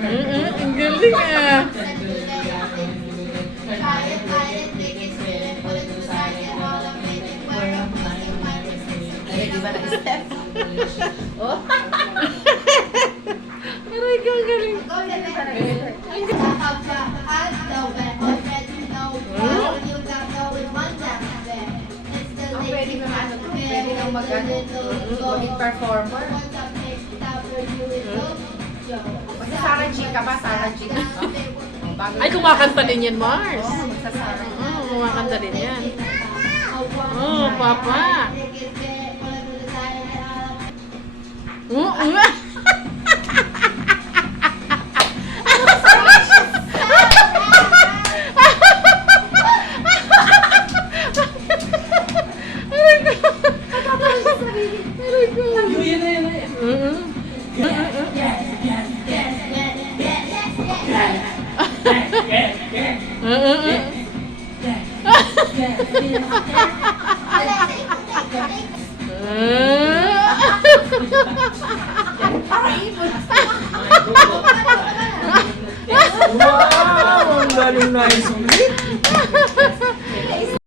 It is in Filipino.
Ang galing ah. Di ba na-step? Oh. Aray ka, ang galing. Ang pwede mo pwede kang maging performer. Basta Sarah Chica ba? Sarah Chica. Ay, kumakanta din yan, Mars. Oo, magsasara. Kumakanta din yan. Oh, Papa. Wow! Ang galing nice